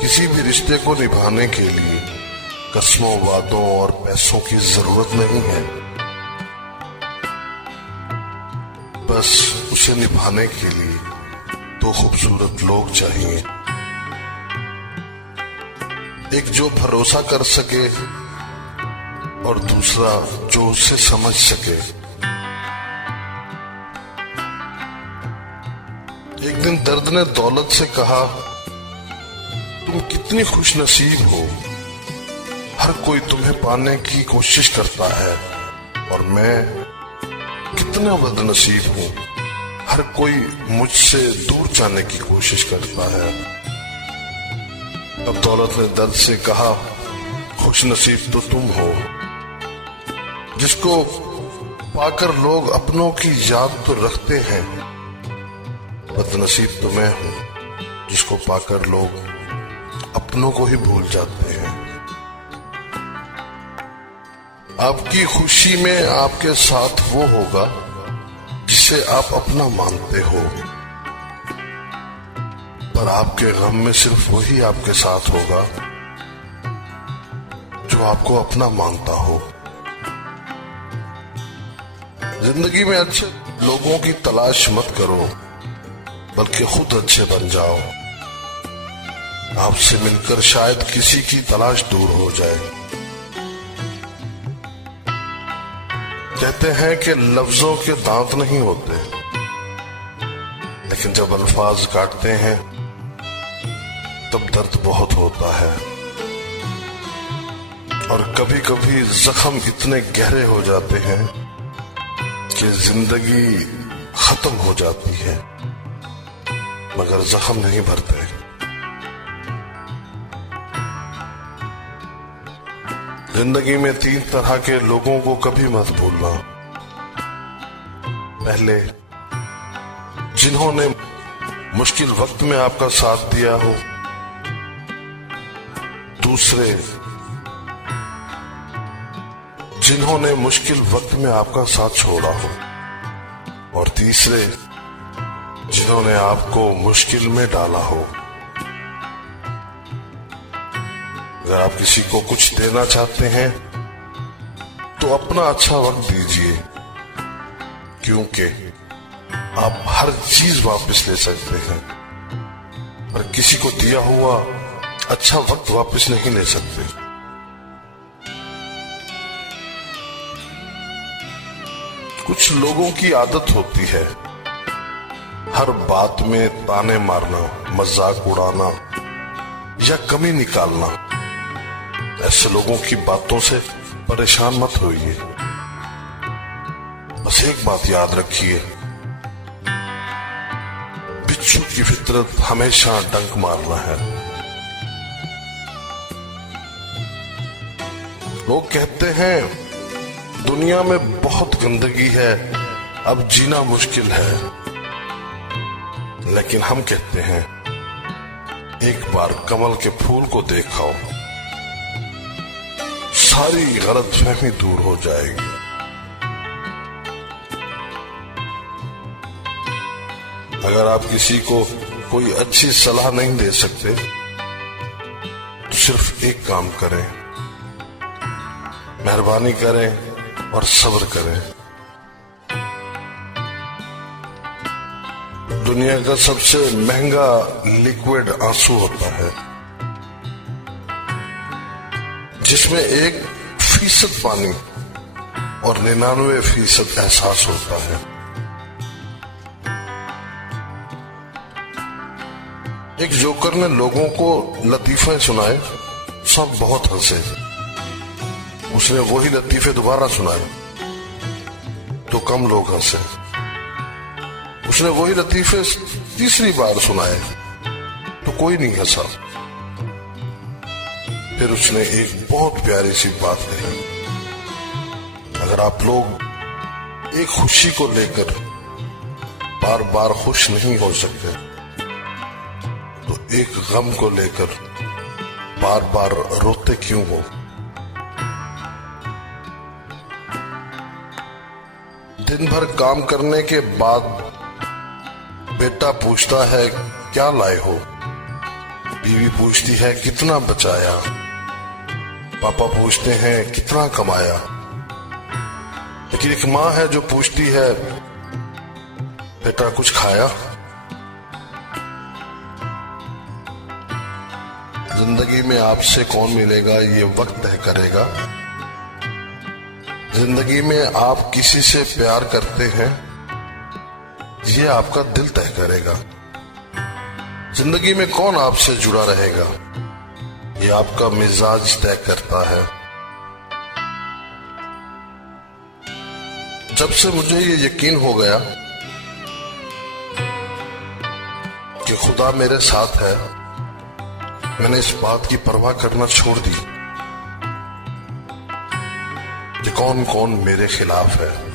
किसी भी रिश्ते को निभाने के लिए कस्मों, वादों और पैसों की जरूरत नहीं है। बस उसे निभाने के लिए दो खूबसूरत लोग चाहिए, एक जो भरोसा कर सके और दूसरा जो उसे समझ सके। एक दिन दर्द ने दौलत से कहा, तुम कितनी खुशनसीब हो, हर कोई तुम्हें पाने की कोशिश करता है, और मैं कितना बदनसीब हूं, हर कोई मुझसे दूर जाने की कोशिश करता है। अब दौलत ने दर्द से कहा, खुशनसीब तो तुम हो, जिसको पाकर लोग अपनों की याद तो रखते हैं, बदनसीब तो मैं हूं, जिसको पाकर लोग अपनों को ही भूल जाते हैं। आपकी खुशी में आपके साथ वो होगा जिसे आप अपना मानते हो, पर आपके गम में सिर्फ वही आपके साथ होगा जो आपको अपना मानता हो। जिंदगी में अच्छे लोगों की तलाश मत करो, बल्कि खुद अच्छे बन जाओ। आपसे मिलकर शायद किसी की तलाश दूर हो जाए। कहते हैं कि लफ्जों के दांत नहीं होते, लेकिन जब अल्फाज काटते हैं तब दर्द बहुत होता है, और कभी कभी जख्म इतने गहरे हो जाते हैं कि जिंदगी खत्म हो जाती है, मगर जख्म नहीं भरते। जिंदगी में 3 तरह के लोगों को कभी मत भूलना। पहले, जिन्होंने मुश्किल वक्त में आपका साथ दिया हो। दूसरे, जिन्होंने मुश्किल वक्त में आपका साथ छोड़ा हो। और तीसरे, जिन्होंने आपको मुश्किल में डाला हो। अगर आप किसी को कुछ देना चाहते हैं तो अपना अच्छा वक्त दीजिए, क्योंकि आप हर चीज वापस ले सकते हैं, पर किसी को दिया हुआ अच्छा वक्त वापस नहीं ले सकते। कुछ लोगों की आदत होती है हर बात में ताने मारना, मजाक उड़ाना या कमी निकालना। ऐसे लोगों की बातों से परेशान मत होइए। बस एक बात याद रखिए, बिच्छू की फितरत हमेशा डंक मारना है। लोग कहते हैं दुनिया में बहुत गंदगी है, अब जीना मुश्किल है, लेकिन हम कहते हैं एक बार कमल के फूल को देखाओ, सारी गलतफहमी दूर हो जाएगी। अगर आप किसी को कोई अच्छी सलाह नहीं दे सकते तो सिर्फ एक काम करें, मेहरबानी करें और सब्र करें। दुनिया का सबसे महंगा लिक्विड आंसू होता है, जिसमें 1% पानी और 99% एहसास होता है। एक जोकर ने लोगों को लतीफे सुनाए, सब बहुत हंसे। उसने वही लतीफे दोबारा सुनाए तो कम लोग हंसे। उसने वही लतीफे तीसरी बार सुनाए तो कोई नहीं हंसा। फिर उसने एक बहुत प्यारी सी बात कही, अगर आप लोग एक खुशी को लेकर बार बार खुश नहीं हो सकते तो एक गम को लेकर बार बार रोते क्यों हो। दिन भर काम करने के बाद बेटा पूछता है क्या लाए हो, बीवी पूछती है कितना बचाया, पापा पूछते हैं कितना कमाया। लेकिन एक माँ है जो पूछती है बेटा कुछ खाया। जिंदगी में आपसे कौन मिलेगा ये वक्त तय करेगा। जिंदगी में आप किसी से प्यार करते हैं ये आपका दिल तय करेगा। जिंदगी में कौन आपसे जुड़ा रहेगा ये आपका मिजाज तय करता है। जब से मुझे ये यकीन हो गया कि खुदा मेरे साथ है, मैंने इस बात की परवाह करना छोड़ दी कि कौन कौन मेरे खिलाफ है।